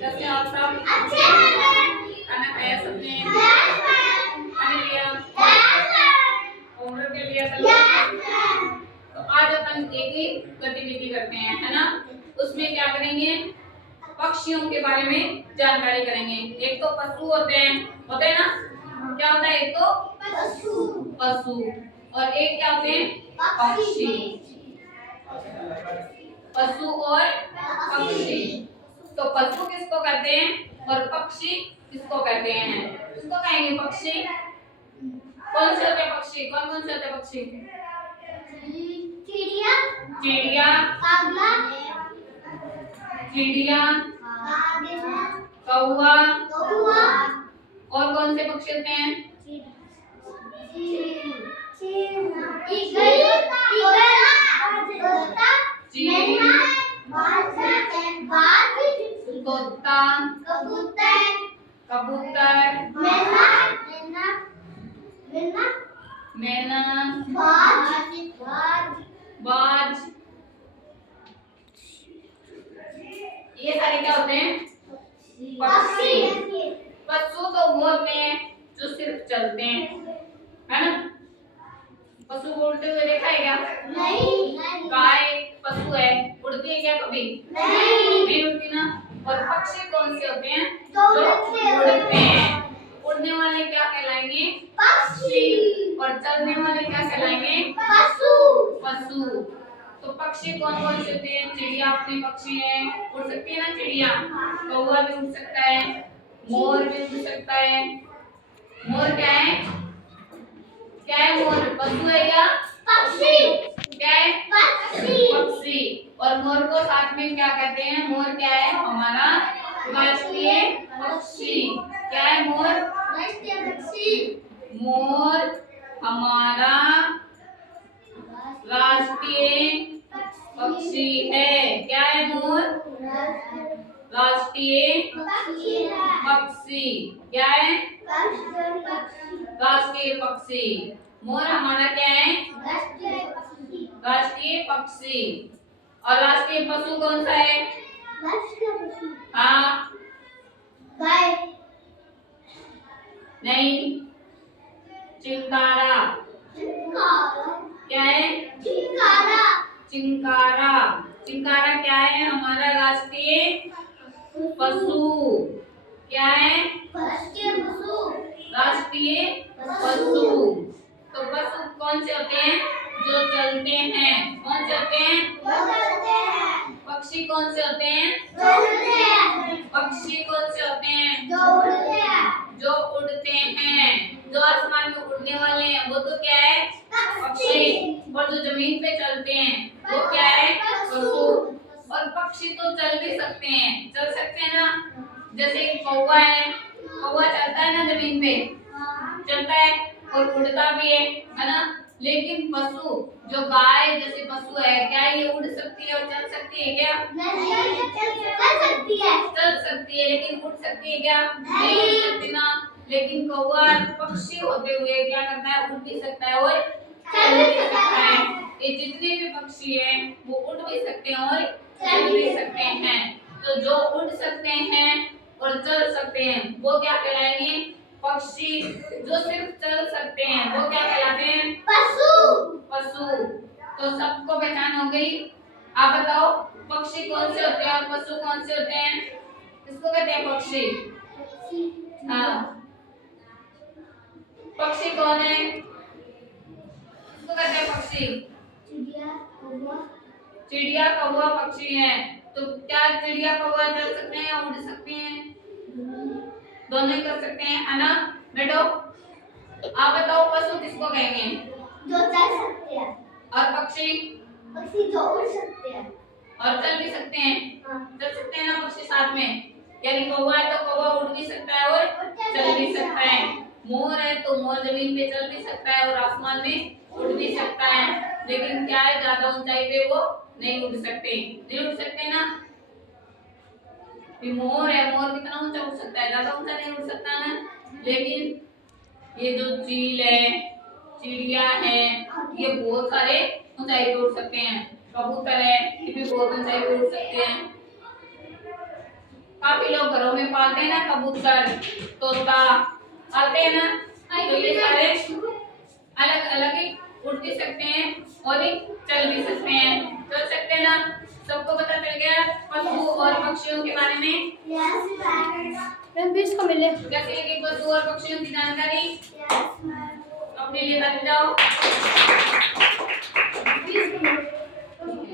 जैसे आप सब खाना खाया सबने, खाने लिया, होमवर्क के लिए तो आज अपन एक ही गतिविधि करते हैं, है ना। उसमें क्या करेंगे, पक्षियों के बारे में जानकारी करेंगे। एक तो पशु होते हैं ना, क्या होता है, एक तो पशु और एक क्या होते हैं, पक्षी। पशु और पक्षी। तो पशु किसको कहते हैं और पक्षी किसको कहते हैं, किसको कहेंगे पक्षी। कौन से होते हैं पक्षी, कौन से होते हैं पक्षी, चिड़िया, चिड़िया, चिड़िया, कौवा, और कौन से पक्षी होते हैं, तोता, कबूतर, मैना, बाज, ये सारे क्या होते हैं, पक्षी। पशु तो वो होते हैं जो सिर्फ चलते हैं, है ना। पशु को उड़ते हुए देखा है क्या, नहीं। गाय पशु है, उड़ती है क्या कभी, नहीं उड़ती ना। और पक्षी कौन से होते हैं, जो उड़ते हैं। उड़ने वाले क्या कहलाएंगे, पक्षी, और चलने वाले क्या कहलाएंगे, पशु। तो पक्षी कौन कौन से होते हैं, चिड़िया अपने पक्षी है, उड़ सकती है ना चिड़िया, कौवा भी उड़ सकता है, मोर भी उड़ सकता है। मोर क्या है, क्या है मोर, पशु है या पक्षी, क्या है, पक्षी। और मोर को साथ में क्या कहते हैं, मोर क्या है, हमारा राष्ट्रीय पक्षी। क्या है मोर, राष्ट्रीय पक्षी। मोर हमारा राष्ट्रीय पक्षी है। क्या है मोर, राष्ट्रीय पक्षी। क्या है, राष्ट्रीय पक्षी। मोर हमारा क्या है, राष्ट्रीय पक्षी। और राष्ट्रीय पशु कौन सा है, हाँ, गाय, नहीं, चिंकारा। क्या है, चिंकारा। चिंकारा, चिंकारा क्या है, हमारा राष्ट्रीय पशु। क्या है, राष्ट्रीय पशु, राष्ट्रीय पशु। तो पशु कौन से होते हैं, जो चलते हैं, कौन से होते हैं, पक्षी कौन से होते हैं, पक्षी कौन से होते हैं, जो उड़ते हैं। जो आसमान में उड़ने वाले हैं वो तो क्या है, पक्षी। और जो जमीन पे चलते हैं वो क्या है, पशु। और पक्षी तो चल भी सकते हैं, चल सकते हैं ना। जैसे कौवा है, कौवा चलता है ना जमीन पे, चलता है और उड़ता भी है ना। लेकिन पशु जो गाय जैसे पशु है, क्या ये उड़ सकती है और चल सकती है क्या, चल सकती है लेकिन उड़ सकती है क्या, नहीं उड़ सकती ना। लेकिन कौवा पक्षी होते हुए क्या करता है, उड़ भी सकता है और चल भी सकता है। ये जितने भी पक्षी हैं वो उड़ भी सकते हैं और चल भी सकते हैं। तो जो उड़ सकते हैं और चल सकते हैं वो क्या कहलाएंगे, पक्षी। जो सिर्फ चल सकते हैं वो क्या कहलाते हैं, पशु। तो सबको पहचान हो गई। आप बताओ पक्षी कौन से होते हैं और पशु कौन से होते हैं, किसको कहते हैं पक्षी, हाँ, पक्षी कौन है, किसको कहते हैं पक्षी, चिड़िया कौवा पक्षी है। तो क्या चिड़िया कौवा चल सकते हैं या उड़ सकते हैं, दोनों ही कर सकते हैं, है ना बेटो। आप बताओ पशु किसको कहेंगे, जो चल सकते हैं, और पक्षी, जो उड़ सकते हैं और चल भी सकते हैं, चल सकते हैं ना पक्षी साथ में। यानी कौवा है तो कौवा उड़ भी सकता है और चल भी सकता है। मोर है तो मोर जमीन पे चल भी सकता है और आसमान में उड़ भी सकता है। लेकिन क्या है, ज्यादा ऊंचाई पे वो नहीं उड़ सकते, नहीं उड़ सकते ना। मोर है, मोर कितना ऊंचा उड़ सकता है, ज्यादा ऊंचा नहीं उड़ सकता ना। लेकिन ये जो चील है, चिड़िया है, ये बहुत सारे ऊंचाई पे उड़ सकते हैं। कबूतर है, ये भी बहुत ऊंचाई पे उड़ सकते हैं। काफी लोग घरों में पालते हैं ना, कबूतर, तोता आते हैं ना, तो ये सारे अलग अलग ही उड़ भी सकते हैं और ही चल भी सकते हैं। चल सकते हैं ना? सबको पता चल गया पशु और पक्षियों के बारे में? इसको मिले कैसी लगी पशु और पक्षियों की जानकारी? अपने लिए रख जाओ।